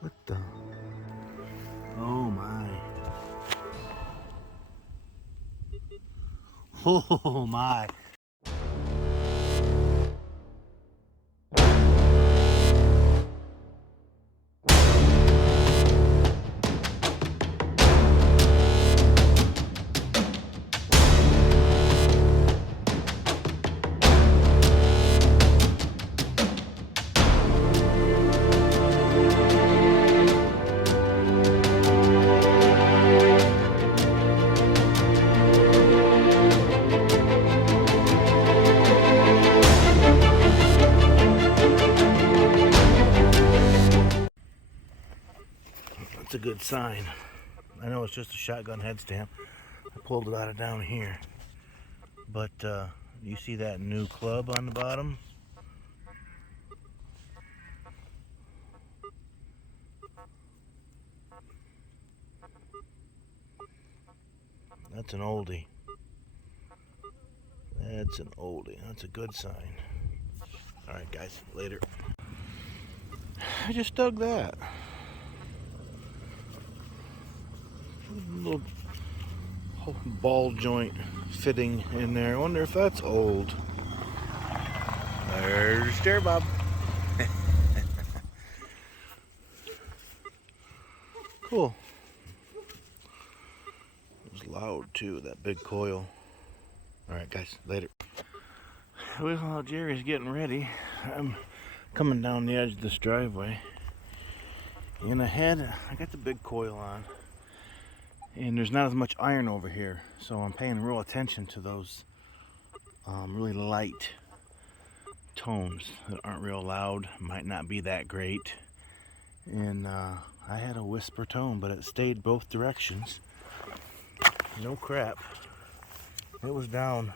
What the? Oh my. Oh my. That's a good sign. I know it's just a shotgun head stamp. I pulled it out of down here. But you see that new club on the bottom? That's an oldie. That's an oldie. That's a good sign. Alright guys, later. I just dug that. Little ball joint fitting in there. I wonder if that's old. There's Jerbob. Cool. It was loud too, that big coil. Alright guys, later. Well, while Jerry's getting ready, I'm coming down the edge of this driveway. And ahead, I got the big coil on. And there's not as much iron over here, so I'm paying real attention to those really light tones that aren't real loud, might not be that great. And I had a whisper tone, but it stayed both directions. No crap. It was down,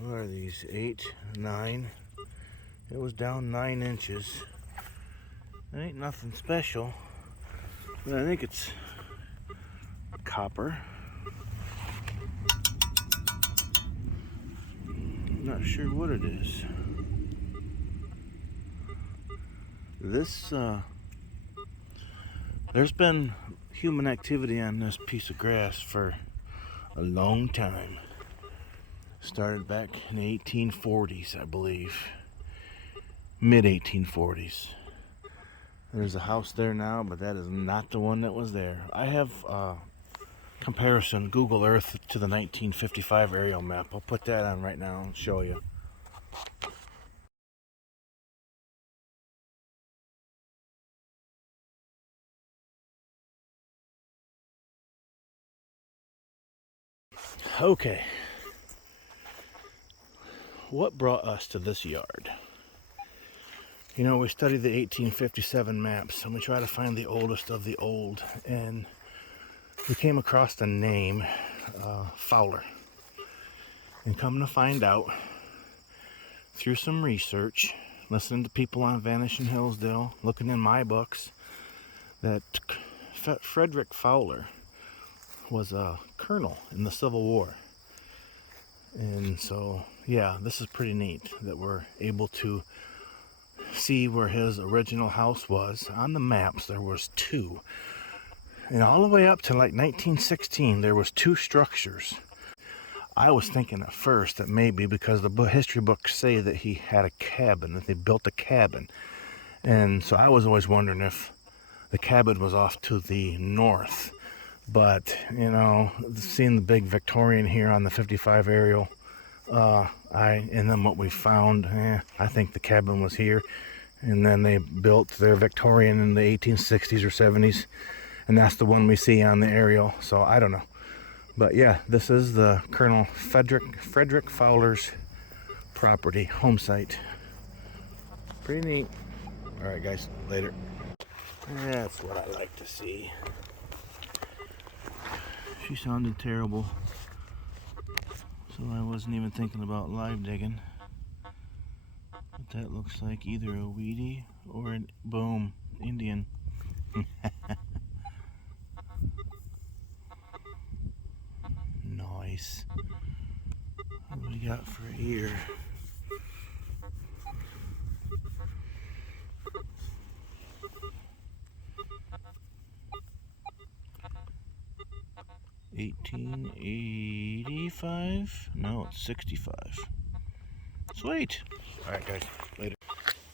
what are these, 8, 9? It was down 9 inches. It ain't nothing special, but I think it's copper. I'm not sure what it is. This, there's been human activity on this piece of grass for a long time. Started back in the 1840s, I believe. Mid-1840s. There's a house there now, but that is not the one that was there. I have comparison Google Earth to the 1955 aerial map. I'll put that on right now and show you. Okay, what brought us to this yard? You know, we studied the 1857 maps and we try to find the oldest of the old, and we came across the name Fowler. And come to find out, through some research, listening to people on Vanishing Hillsdale, looking in my books, that Fredrick Fowler was a colonel in the Civil War. And so, yeah, this is pretty neat that we're able to see where his original house was. On the maps, there was 2. And all the way up to like 1916, there was 2 structures. I was thinking at first that maybe because the history books say that he had a cabin, that they built a cabin. And so I was always wondering if the cabin was off to the north. But, you know, seeing the big Victorian here on the 55 aerial, and then what we found, I think the cabin was here. And then they built their Victorian in the 1860s or 70s. And that's the one we see on the aerial. So I don't know. But yeah, this is the Colonel Fredrick Fowler's property, home site. Pretty neat. Alright guys, later. That's what I like to see. She sounded terrible, so I wasn't even thinking about live digging. But that looks like either a weedy or a boom, Indian. Nice. What do we got for here? 1885? No, it's 65. Sweet. All right, guys. Later.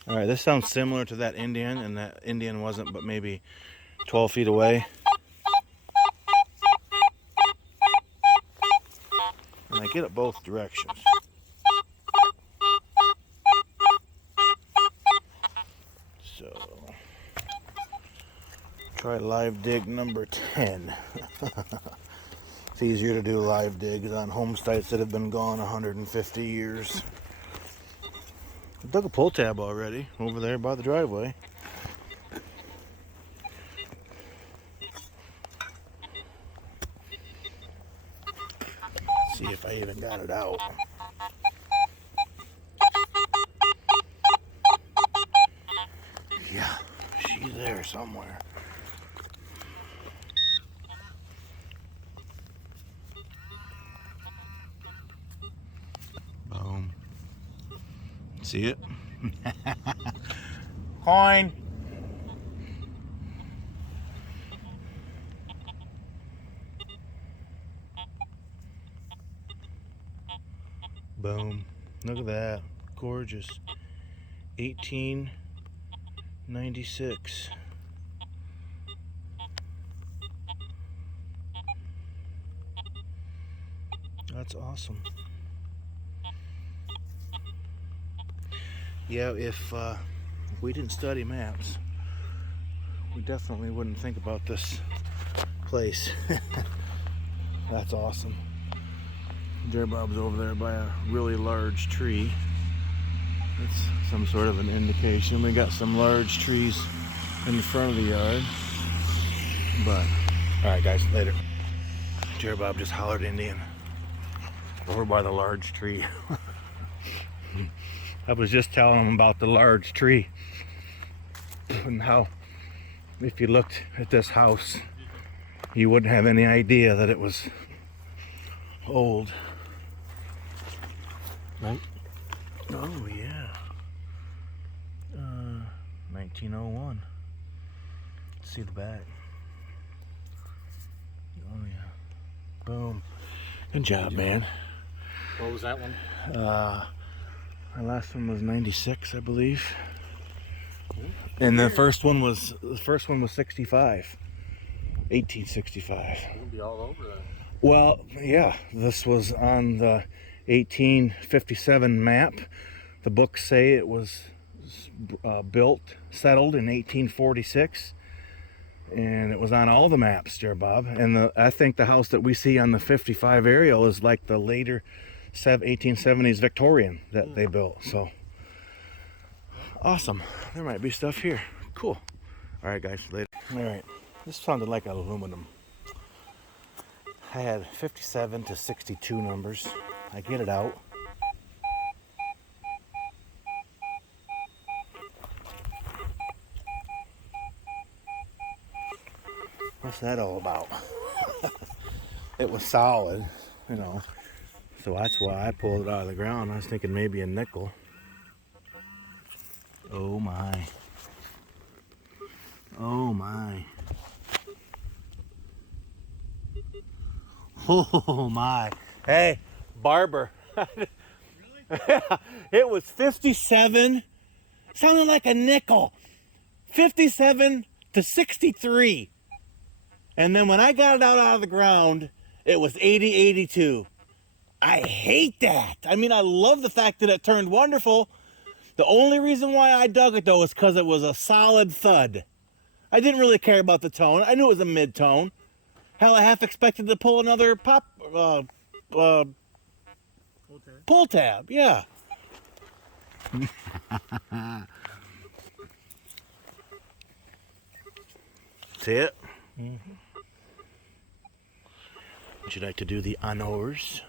All right, this sounds similar to that Indian, and that Indian wasn't but maybe 12 feet away. And I get it both directions. So, try live dig number 10. It's easier to do live digs on home sites that have been gone 150 years. I dug a pull tab already over there by the driveway. Let's see if I even got it out. Yeah, she's there somewhere. Boom. See it? Coin. Boom. Look at that. Gorgeous. 1896. That's awesome. Yeah, if we didn't study maps, we definitely wouldn't think about this place. That's awesome. Jerbob's over there by a really large tree. That's some sort of an indication. We got some large trees in the front of the yard. But, alright guys, later. Jerbob just hollered Indian over by the large tree. I was just telling him about the large tree and how if you looked at this house you wouldn't have any idea that it was old. Right? Oh yeah. 1901. Let's see the back. Oh yeah. Boom. Good job, man. What was that one? My last one was 96, I believe. And the first one was 65. 1865. We'll be all over that. Well, yeah, this was on the 1857 map. The books say it was settled in 1846. And it was on all the maps, Jerbob. And I think the house that we see on the 55 aerial is like the later 1870s Victorian that they built. So awesome. There might be stuff here. Cool. All right, guys, later. All right, this sounded like aluminum. I had 57 to 62 numbers. I get it out. What's that all about? It was solid, you know. So that's why I pulled it out of the ground. I was thinking maybe a nickel. Oh my. Oh my. Oh my. Hey, Barber. Really? It was 57. Sounded like a nickel. 57 to 63. And then when I got it out of the ground, it was 80, 82. I hate that. I mean, I love the fact that it turned wonderful. The only reason why I dug it, though, is because it was a solid thud. I didn't really care about the tone. I knew it was a mid-tone. Hell, I half expected to pull another pull tab. Yeah. See it? Mm-hmm. Would you like to do the honors?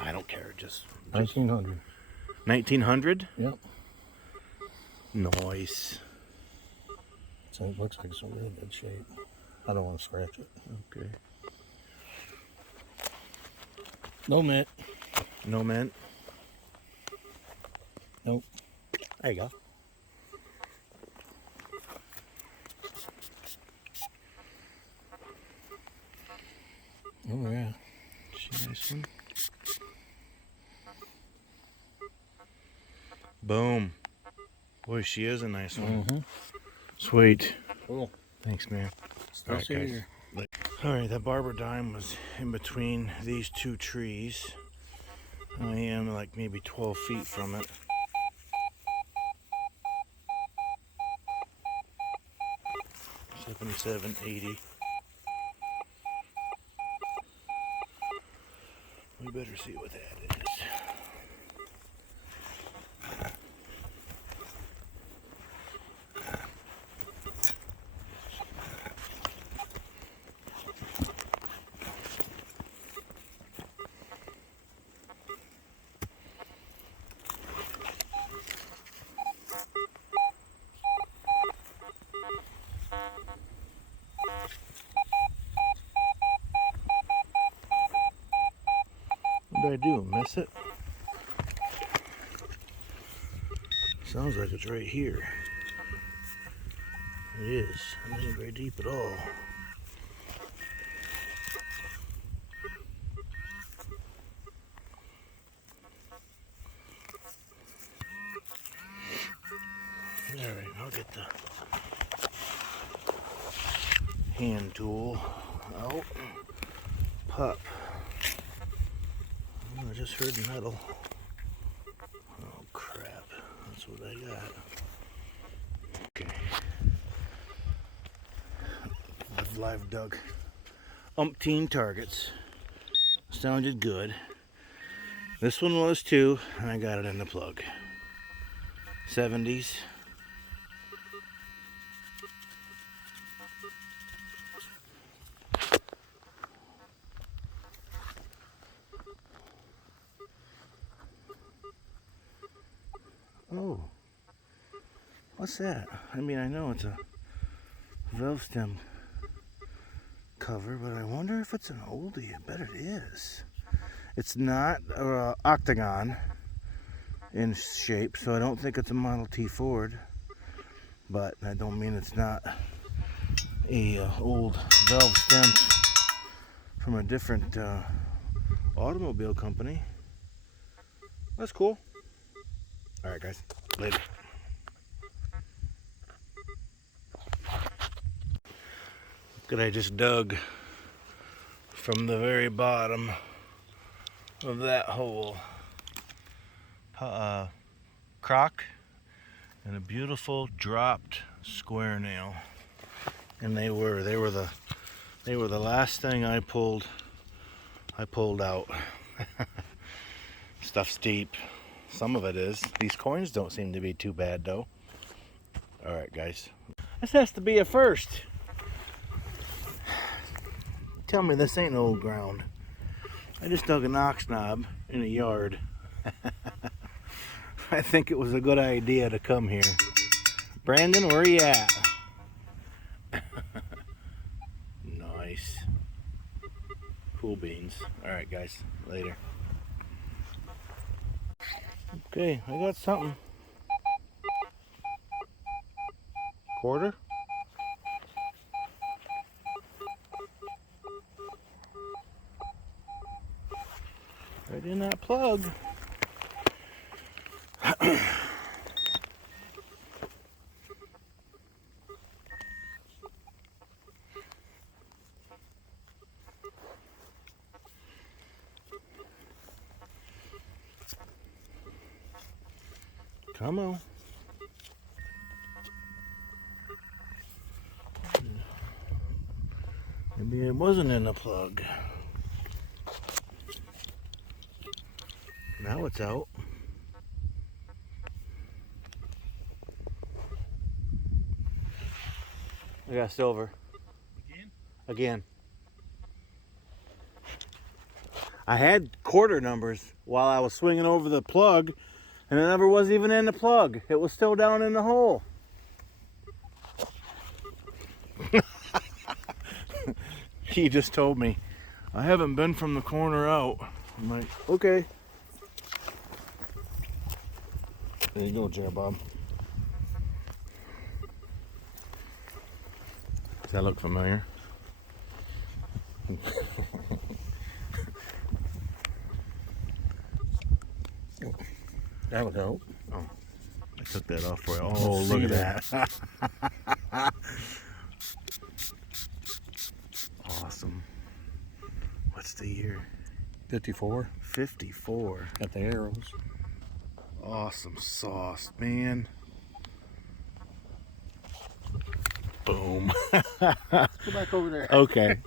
I don't care, just 1900. 1900? Yep. Nice. So it looks like it's in really good shape. I don't want to scratch it. Okay. No mint. No mint? Nope. There you go. Boy, she is a nice one. Mm-hmm. Sweet. Cool. Thanks, man. Still see here. Alright, that Barber dime was in between these two trees. I am like maybe 12 feet from it. $77.80. We better see what that is. What did I do? Miss it? Sounds like it's right here. It is. It isn't very deep at all. Alright, I'll get the hand tool out. Pup. Oh, I just heard metal. Oh crap. That's what I got. Okay. I've live dug umpteen targets. Sounded good. This one was too, and I got it in the plug. 70s. Oh, what's that? I mean, I know it's a valve stem cover, but I wonder if it's an oldie. I bet it is. It's not octagon in shape, so I don't think it's a Model T Ford, but that don't mean it's not a old valve stem from a different automobile company. That's cool. All right, guys. Later. Look what I just dug from the very bottom of that hole. Crock and a beautiful dropped square nail. And they were the last thing I pulled out. Stuff's deep. Some of it is. These coins don't seem to be too bad though. Alright guys. This has to be a first. Tell me this ain't old ground. I just dug an ox knob in a yard. I think it was a good idea to come here. Brandon, where are you at? Nice. Cool beans. Alright guys, later. Okay, I got something. Quarter? Right in that plug. Come on. Maybe it wasn't in the plug. Now it's out. I got silver. Again. I had quarter numbers while I was swinging over the plug, and it never was even in the plug. It was still down in the hole. He just told me, I haven't been from the corner out. I'm like, okay. There you go, Jerbob. Does that look familiar? That would help. Oh, I took that off for you. Oh, look at that. Awesome. What's the year? 54. 54. Got the arrows. Awesome sauce, man. Boom. Go back over there. Okay.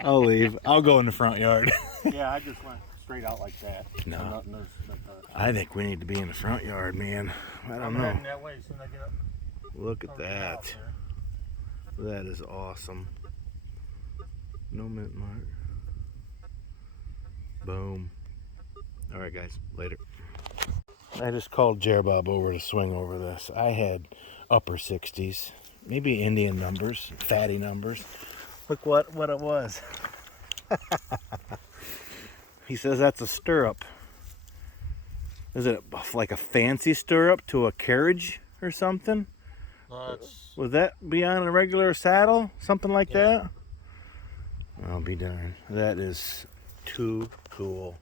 I'll leave. I'll go in the front yard. Yeah, I just went straight out like that. No. So nothing there's I think we need to be in the front yard, man. I don't know. heading that way as soon as I get up. Look at over the house that. there. That is awesome. No mint mark. Boom. All right, guys. Later. I just called Jerbob over to swing over this. I had upper 60s, maybe Indian numbers, fatty numbers. Look what it was. He says that's a stirrup. Is it like a fancy stirrup to a carriage or something? Would that be on a regular saddle? Something like that? I'll be darned. That is too cool.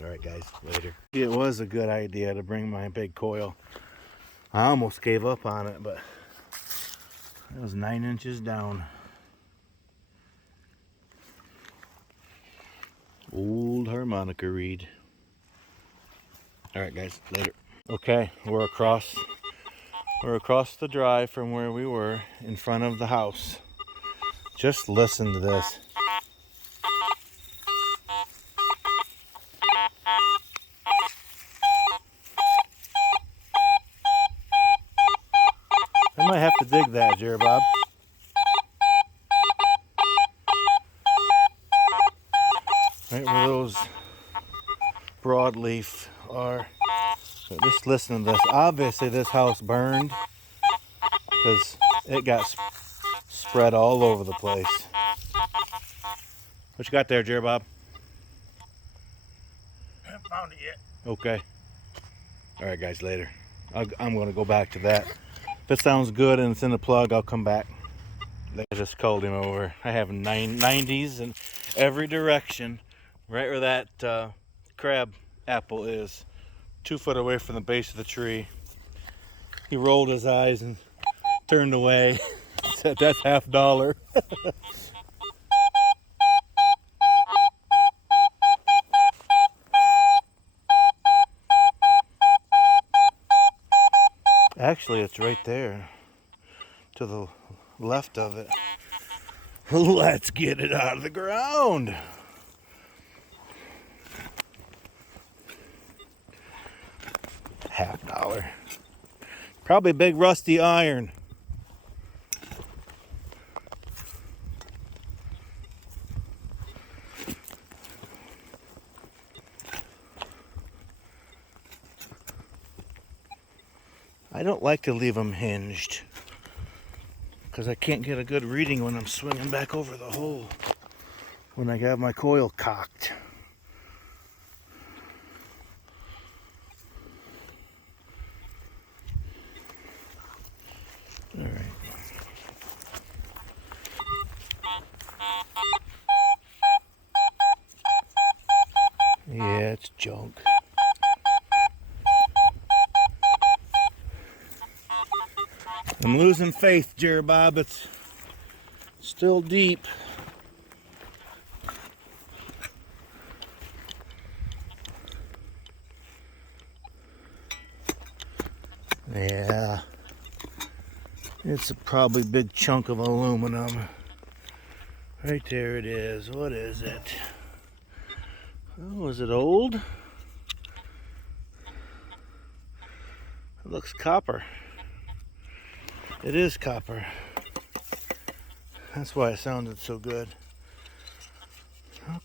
Alright guys, later. It was a good idea to bring my big coil. I almost gave up on it, but it was 9 inches down. Old harmonica reed. Alright guys, later. Okay, we're across the drive from where we were, in front of the house. Just listen to this. I might have to dig that, Jerbob. Right where those broadleaf are. Just listen to this. Obviously this house burned because it got spread all over the place. What you got there, Jerbob? Haven't found it yet. Okay. Alright guys, later. I'm going to go back to that. If it sounds good and it's in the plug, I'll come back. I just called him over. I have 90s in every direction. Right where that crab apple is. 2 foot away from the base of the tree. He rolled his eyes and turned away. Said, that's $50. Actually, it's right there to the left of it. Let's get it out of the ground. $50. Probably big rusty iron. I don't like to leave them hinged because I can't get a good reading when I'm swinging back over the hole when I got my coil cocked. All right. Yeah, it's junk. I'm losing faith, Jerbob. It's still deep. Yeah. It's a probably big chunk of aluminum. Right there it is. What is it? Oh, is it old? It looks copper. It is copper. That's why it sounded so good.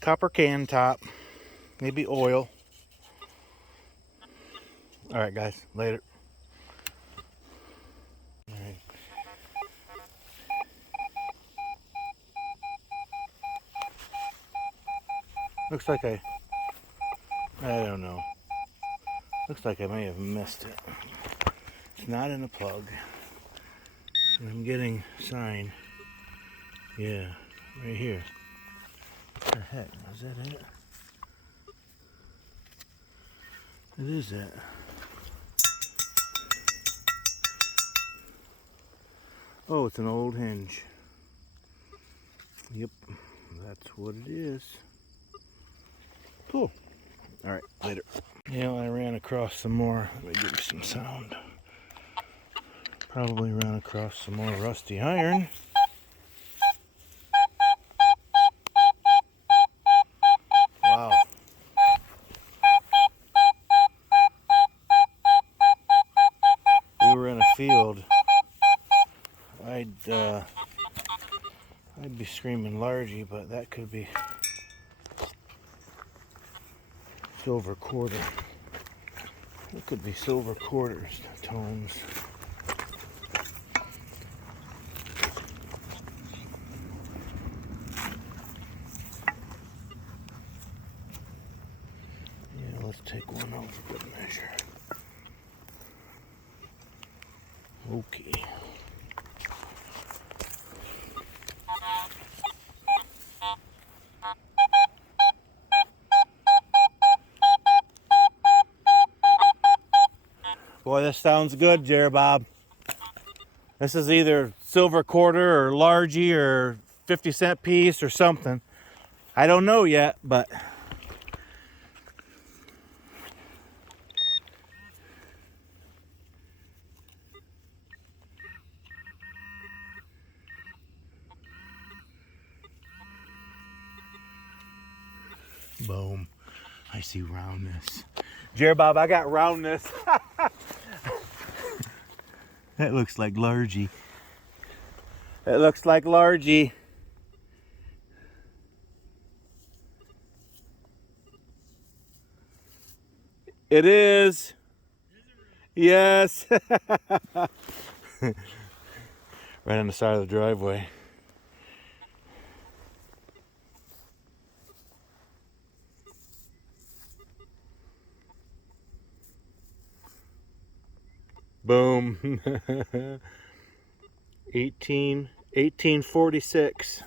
Copper can top. Maybe oil. Alright guys, later. Alright. Looks like I don't know. Looks like I may have missed it. It's not in a plug. And I'm getting sign. Yeah, right here. What the heck? Is that it? It is that. Oh, it's an old hinge. Yep, that's what it is. Cool. All right, later. Yeah, I ran across some more. Let me give you some sound. Probably ran across some more rusty iron. Wow. We were in a field. I'd be screaming largy, but that could be silver quarter. It could be silver quarters tones. Yeah, let's take one out for good measure. Okay. Boy, this sounds good, Jerbob. This is either silver quarter or largy or 50-cent piece or something. I don't know yet, but boom. I see roundness. Jerbob, I got roundness. That looks like largy. It looks like largy. It is. Yes. Right on the side of the driveway. Boom. 1846.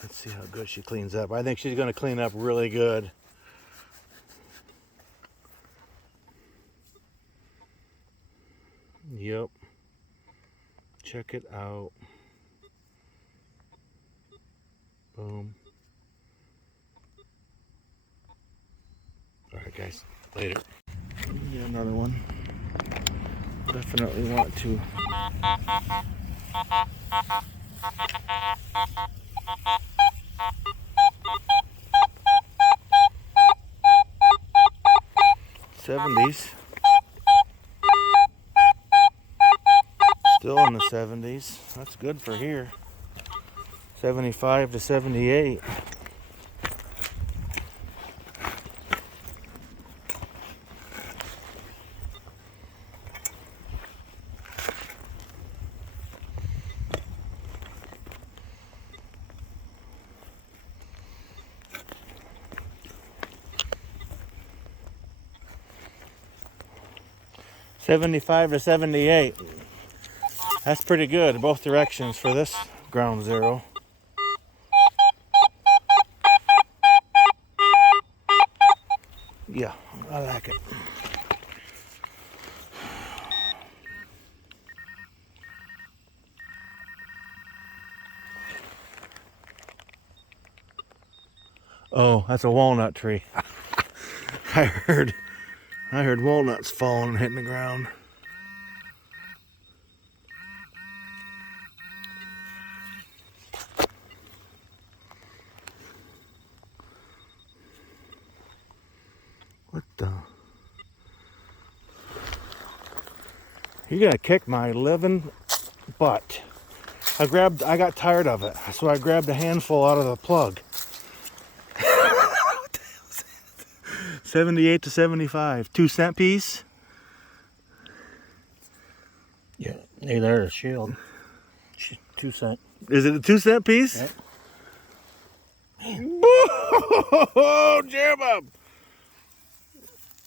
Let's see how good she cleans up. I think she's going to clean up really good. Yep. Check it out. Boom. All right, guys. Later. Yeah, another one. Definitely want to. '70s. Still in the 70s. That's good for here. 75 to 78. '75 to '78. That's pretty good in both directions for this ground zero. Yeah, I like it. Oh, that's a walnut tree. I heard walnuts falling and hitting the ground. What the? You're gonna kick my living butt. I got tired of it, so I grabbed a handful out of the plug. What the hell is that? 78 to 75. 2-cent piece? Yeah, hey, there's a shield. 2 cent. Is it a 2-cent piece? Yep. Oh, Jerbob!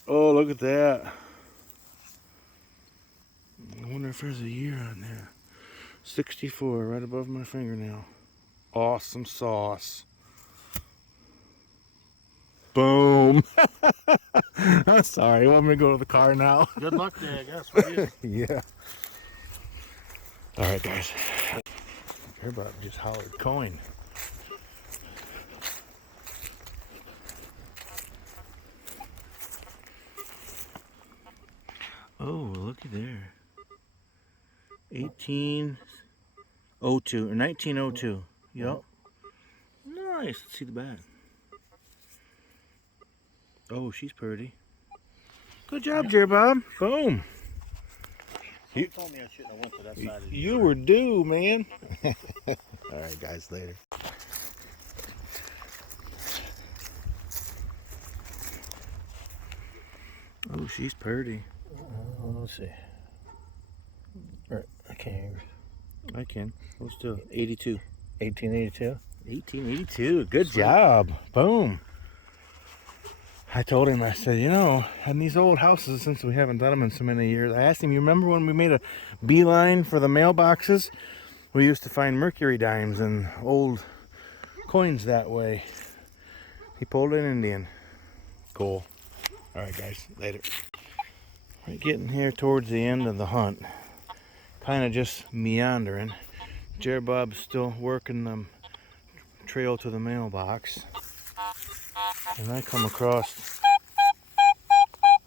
Oh, look at that. I wonder if there's a year on there. 64, right above my fingernail. Awesome sauce. Boom. I'm sorry. You want me to go to the car now? Good luck day, I guess, for you. Yeah. All right, guys. Jerbob just hollered coin. Oh, looky there. 1802 or 1902. Yep. Nice. Let's see the bat. Oh, she's pretty. Good job, Jerbob. Boom. You told me I shouldn't have went to that side of the You were due, man. All right, guys, later. Oh, she's pretty. Let's see. Right, I can't hear. I can. Let's do it. 82. 1882. 1882. Good job. Boom. I told him, I said, you know, in these old houses, since we haven't done them in so many years, I asked him, you remember when we made a beeline for the mailboxes? We used to find mercury dimes and old coins that way. He pulled an Indian. Cool. All right, guys, later. We're getting here towards the end of the hunt. Kind of just meandering. Jerbob's still working the trail to the mailbox. And I come across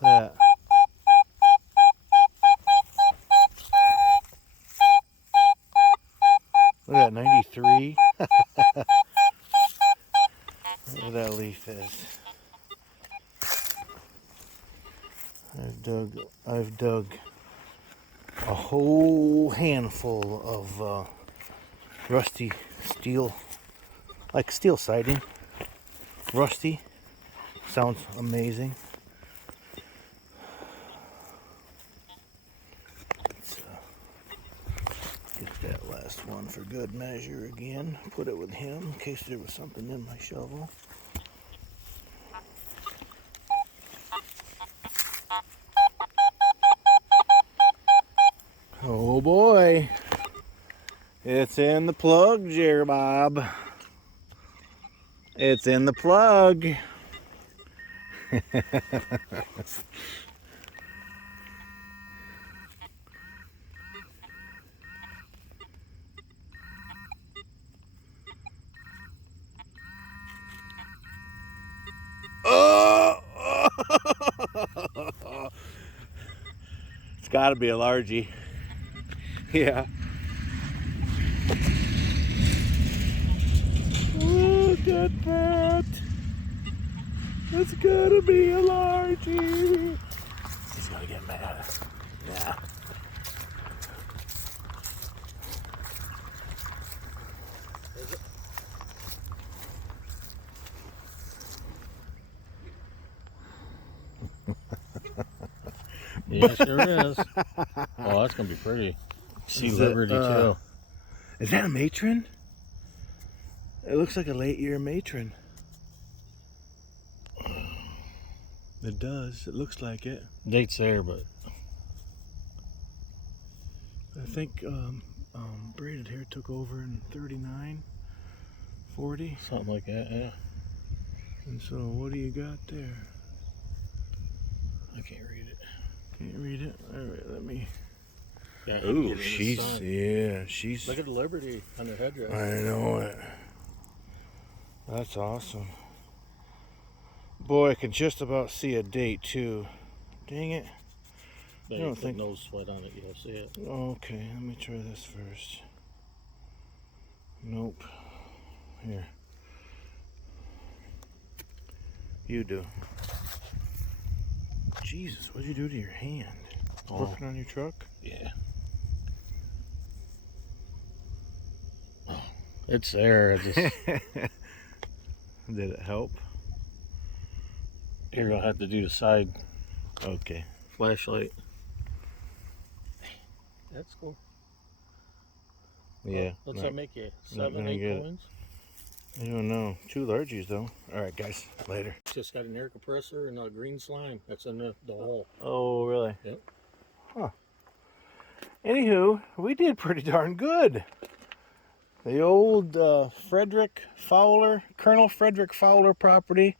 that. Look at that, 93. Where that leaf is. I've dug a whole handful of rusty steel, like steel siding. Rusty. Sounds amazing. Let's get that last one for good measure again. Put it with him in case there was something in my shovel. Oh boy. It's in the plug, Jerbob. It's in the plug. Oh! It's got to be a largie. Yeah. Look at that. That's gotta be a largie. He's gonna get mad. Yeah. Is it? Yeah, sure is. Oh, that's gonna be pretty. See Liberty too. Is that a matron? It looks like a late year matron. It does. It looks like it. Date's there, but I think braided hair took over in 39, 40. something like that. Yeah. And so, what do you got there? I can't read it. Can't read it. All right, let me. Yeah. Ooh, she's. Look at the Liberty on her headdress. I know it. That's awesome. Boy, I can just about see a date too. Dang it. I don't think no sweat on it. You'll see it. Okay, let me try this first. Nope. Here. You do. Jesus, what'd you do to your hand? Working on your truck? Yeah. Oh, it's there. I just Did it help? You're gonna have to do the side Okay. flashlight. That's cool. Yeah. What's that make you? not 7, gonna 8 get it. coins? I don't know. 2 largies though. Alright guys, later. Just got an air compressor and a green slime. That's in the hole. Oh, really? Yep. Huh. Anywho, we did pretty darn good. The old Colonel Fredrick Fowler property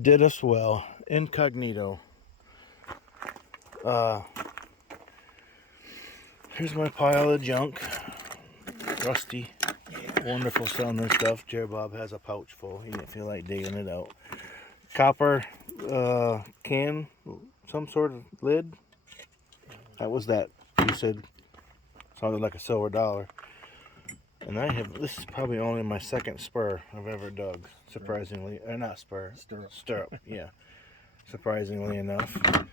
did us well. Incognito. Here's my pile of junk. Rusty. Wonderful cylinder stuff. Jerbob has a pouch full. He didn't feel like digging it out. Copper can, some sort of lid. That was that. You said sounded like a silver dollar. And this is probably only my second spur I've ever dug, surprisingly. Not spur, stirrup, yeah. Surprisingly enough. I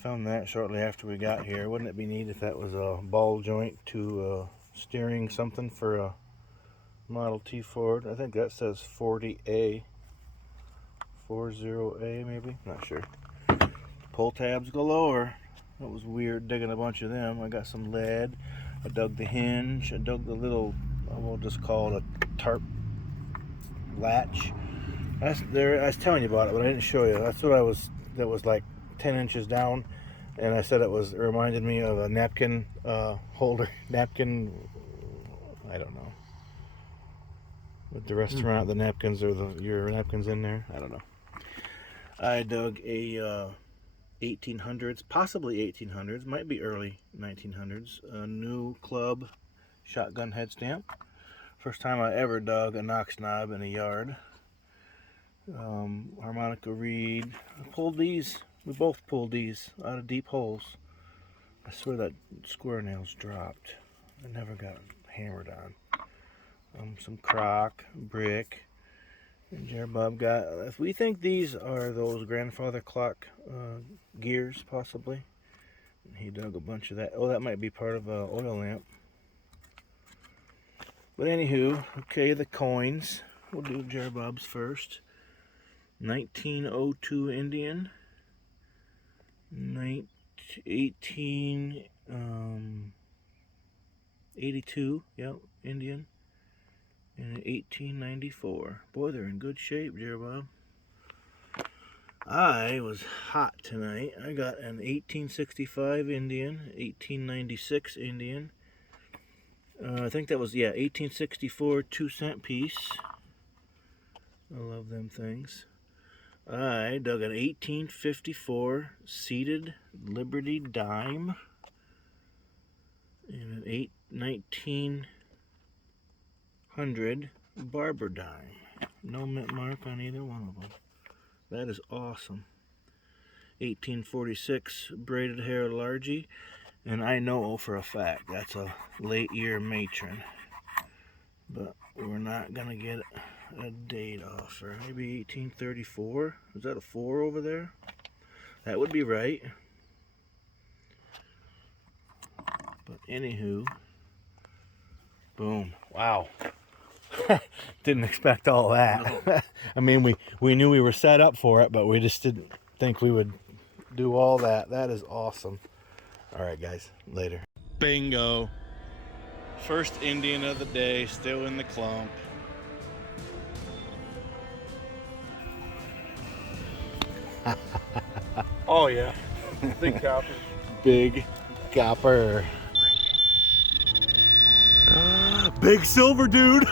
found that shortly after we got here. Wouldn't it be neat if that was a ball joint to steering something for a Model T Ford? I think that says 40A. 40A maybe? Not sure. Pull tabs galore. That was weird digging a bunch of them. I got some lead. I dug the hinge. I dug the little, we'll just call it a tarp latch. I was telling you about it, but I didn't show you. That's what that was like 10 inches down. And I said it reminded me of a napkin holder. Napkin, I don't know. With the restaurant, the napkins or your napkins in there. I don't know. I dug a 1800s, possibly 1800s, might be early 1900s, a new club shotgun head stamp. First time I ever dug a Knox knob in a yard. Harmonica reed. I pulled these. We both pulled these out of deep holes. I swear that square nails dropped. I never got hammered on. Some crock, brick. And Jerbob got, we think these are those grandfather clock gears, possibly. And he dug a bunch of that. Oh, that might be part of a oil lamp. But anywho, okay, the coins. We'll do Jerbob's first. 1902 Indian. 1882, yep, Indian. And 1894. Boy, they're in good shape, Jerbob. I was hot tonight. I got an 1865 Indian, 1896 Indian. I think that was, 1864 2-cent piece. I love them things. I dug an 1854 seated Liberty dime. And an 1900 Barber dime. No mint mark on either one of them. That is awesome. 1846 braided hair largie. And I know for a fact that's a late year matron. But we're not going to get a date off her. Maybe 1834? Is that a 4 over there? That would be right. But anywho, boom. Wow. Didn't expect all that. No. I mean, we knew we were set up for it, but we just didn't think we would do all that. That is awesome. All right, guys. Later. Bingo. First Indian of the day, still in the clump. Oh, yeah. Big copper. Big copper. Big silver dude.